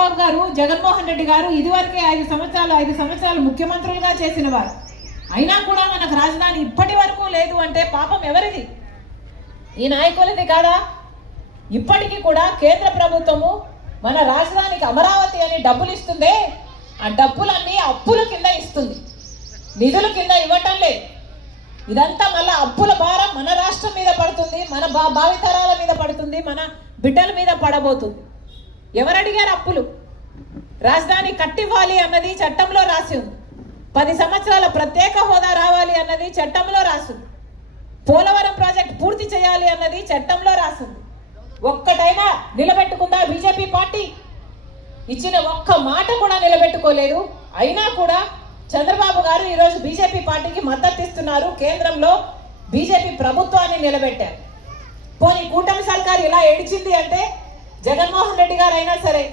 చంద్రబాబు గారు జగన్మోహన్ రెడ్డి గారు ఇదివరకే ఐదు సంవత్సరాలు ఐదు సంవత్సరాలు ముఖ్యమంత్రులుగా చేసిన వారు. అయినా కూడా మనకు రాజధాని ఇప్పటి వరకు లేదు అంటే పాపం ఎవరిది? ఈ నాయకులది కాదా? ఇప్పటికీ కూడా కేంద్ర ప్రభుత్వము మన రాజధానికి అమరావతి అని డబ్బులు ఇస్తుందే. ఆ డబ్బులన్నీ అప్పుల కింద ఇస్తుంది. నిధుల కింద ఇవ్వటం లేదు. ఇదంతా మళ్ళా అప్పుల భారం మన రాష్ట్రం మీద పడుతుంది మన భావితరాల మీద పడుతుంది మన బిడ్డల మీద పడబోతుంది. ఎవరు అడిగారు అప్పులు? రాజధాని కట్టివ్వాలి అన్నది చట్టంలో రాసి ఉంది పది సంవత్సరాల ప్రత్యేక హోదా రావాలి అన్నది చట్టంలో రాసింది. పోలవరం ప్రాజెక్ట్ పూర్తి చేయాలి అన్నది చట్టంలో రాసింది. ఒక్కటైనా నిలబెట్టుకుందా బీజేపీ పార్టీ? ఇచ్చిన ఒక్క మాట కూడా నిలబెట్టుకోలేదు. అయినా కూడా చంద్రబాబు గారు ఈరోజు బీజేపీ పార్టీకి మద్దతు ఇస్తున్నారు కేంద్రంలో బీజేపీ ప్రభుత్వాన్ని నిలబెట్టారు. పోనీ కూటమి సర్కారు ఇలా ఏడిచింది అంటే జగన్మోహన్ రెడ్డి గారు అయినా సరే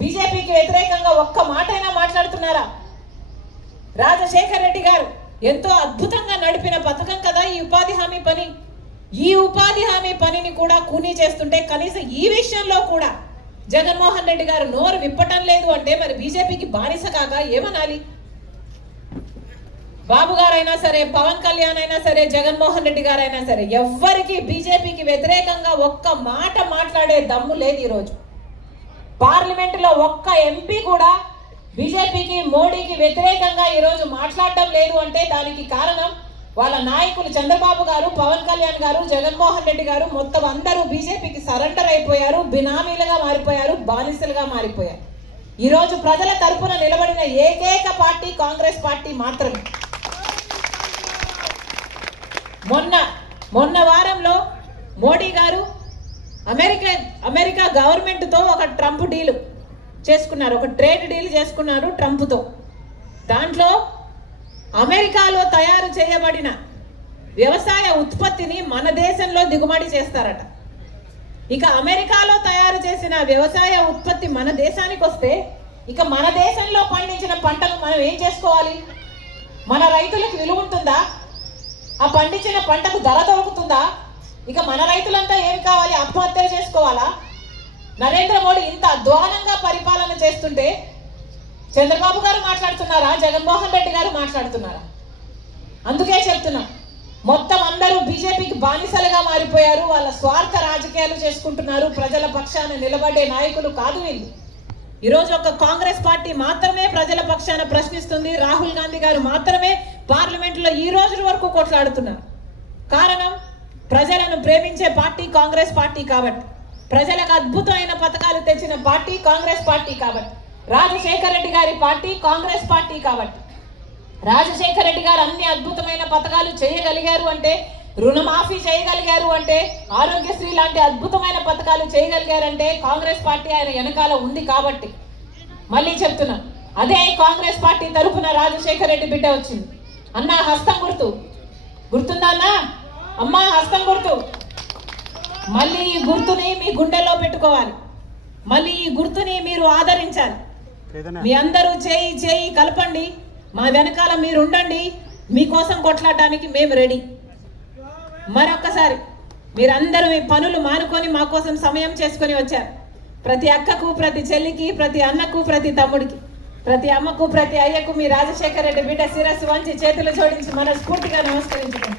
బీజేపీకి వ్యతిరేకంగా ఒక్క మాట అయినా మాట్లాడుతున్నారా? రాజశేఖర్ రెడ్డి గారు ఎంతో అద్భుతంగా నడిపిన పథకం కదా ఈ ఉపాధి హామీ పని. ఈ ఉపాధి హామీ పనిని కూడా కూనీ చేస్తుంటే కనీసం ఈ విషయంలో కూడా జగన్మోహన్ రెడ్డి గారు నోరు విప్పటం లేదు అంటే మరి బీజేపీకి బానిస కాక ఏమనాలి? బాబు గారైనా సరే పవన్ కళ్యాణ్ అయినా సరే జగన్మోహన్ రెడ్డి గారైనా సరే ఎవ్వరికి బీజేపీకి వ్యతిరేకంగా ఒక్క మాట మాట్లాడే దమ్ము లేదు ఈరోజు. పార్లమెంటులో ఒక్క ఎంపీ కూడా బీజేపీకి మోడీకి వ్యతిరేకంగా ఈరోజు మాట్లాడటం లేదు అంటే దానికి కారణం వాళ్ళ నాయకులు చంద్రబాబు గారు పవన్ కళ్యాణ్ గారు జగన్మోహన్ రెడ్డి గారు మొత్తం అందరూ బీజేపీకి సరెండర్ అయిపోయారు బినామీలుగా మారిపోయారు బానిసలుగా మారిపోయారు. ఈరోజు ప్రజల తరపున నిలబడిన ఏకైక పార్టీ కాంగ్రెస్ పార్టీ మాత్రమే. మొన్న మొన్న వారంలో మోడీ గారు అమెరికా అమెరికా గవర్నమెంట్తో ఒక ట్రంప్ డీల్ చేసుకున్నారు. ఒక ట్రేడ్ డీల్ చేసుకున్నారు ట్రంప్తో. దాంట్లో అమెరికాలో తయారు చేయబడిన వ్యవసాయ ఉత్పత్తిని మన దేశంలో దిగుమడి చేస్తారట. ఇక అమెరికాలో తయారు చేసిన వ్యవసాయ ఉత్పత్తి మన దేశానికి వస్తే ఇక మన దేశంలో పండించిన పంటలు మనం ఏం చేసుకోవాలి? మన రైతులకు విలువ ఉంటుందా? ఆ పండించిన పంటకు ధర దొరుకుతుందా ఇక మన రైతులంతా ఏం కావాలి? ఆత్మహత్యలు చేసుకోవాలా? నరేంద్ర మోడీ ఇంత అధ్వానంగా పరిపాలన చేస్తుంటే చంద్రబాబు గారు మాట్లాడుతున్నారా? జగన్మోహన్ రెడ్డి గారు మాట్లాడుతున్నారా? అందుకే చెప్తున్నా. మొత్తం అందరూ బీజేపీకి బానిసలుగా మారిపోయారు. వాళ్ళ స్వార్థ రాజకీయాలు చేసుకుంటున్నారు. ప్రజల పక్షాన నిలబడే నాయకులు కాదు వీళ్ళు. ఈరోజు ఒక కాంగ్రెస్ పార్టీ మాత్రమే ప్రజల పక్షాన ప్రశ్నిస్తుంది. రాహుల్ గాంధీ గారు మాత్రమే పార్లమెంట్లో ఈ రోజు వరకు కొట్లాడుతున్నారు. కారణం? ప్రజలను ప్రేమించే పార్టీ కాంగ్రెస్ పార్టీ కాబట్టి. ప్రజలకు అద్భుతమైన పథకాలు తెచ్చిన పార్టీ కాంగ్రెస్ పార్టీ కాబట్టి. రాజశేఖర రెడ్డి గారి పార్టీ కాంగ్రెస్ పార్టీ కాబట్టి. రాజశేఖర రెడ్డి గారు అన్ని అద్భుతమైన పథకాలు చేయగలిగారు అంటే రుణమాఫీ చేయగలిగారు అంటే ఆరోగ్యశ్రీ లాంటి అద్భుతమైన పథకాలు చేయగలిగారంటే కాంగ్రెస్ పార్టీ ఆయన వెనకాల ఉంది కాబట్టి. మళ్ళీ చెప్తున్నా అదే కాంగ్రెస్ పార్టీ తరఫున రాజశేఖర రెడ్డి బిడ్డ వచ్చింది. అన్న హస్తం గుర్తు. గుర్తుందా అన్నా? అమ్మా హస్తం గుర్తు. మళ్ళీ ఈ గుర్తుని మీ గుండెలో పెట్టుకోవాలి. మళ్ళీ ఈ గుర్తుని మీరు ఆదరించాలి. మీ అందరూ చేయి చేయి కలపండి. మా వెనకాల మీరు ఉండండి. మీకోసం కొట్లాడడానికి మేము రెడీ. మరొక్కసారి మీరందరూ మీ పనులు మానుకొని మా కోసం సమయం చేసుకొని వచ్చారు. ప్రతి అక్కకు ప్రతి చెల్లికి ప్రతి అన్నకు ప్రతి తమ్ముడికి ప్రతి అమ్మకు ప్రతి అయ్యకు మీ రాజశేఖర రెడ్డి బిడ్డ శిరస్సు వంచి చేతులు జోడించి మనస్ఫూర్తిగా నమస్కరించుకుంటాం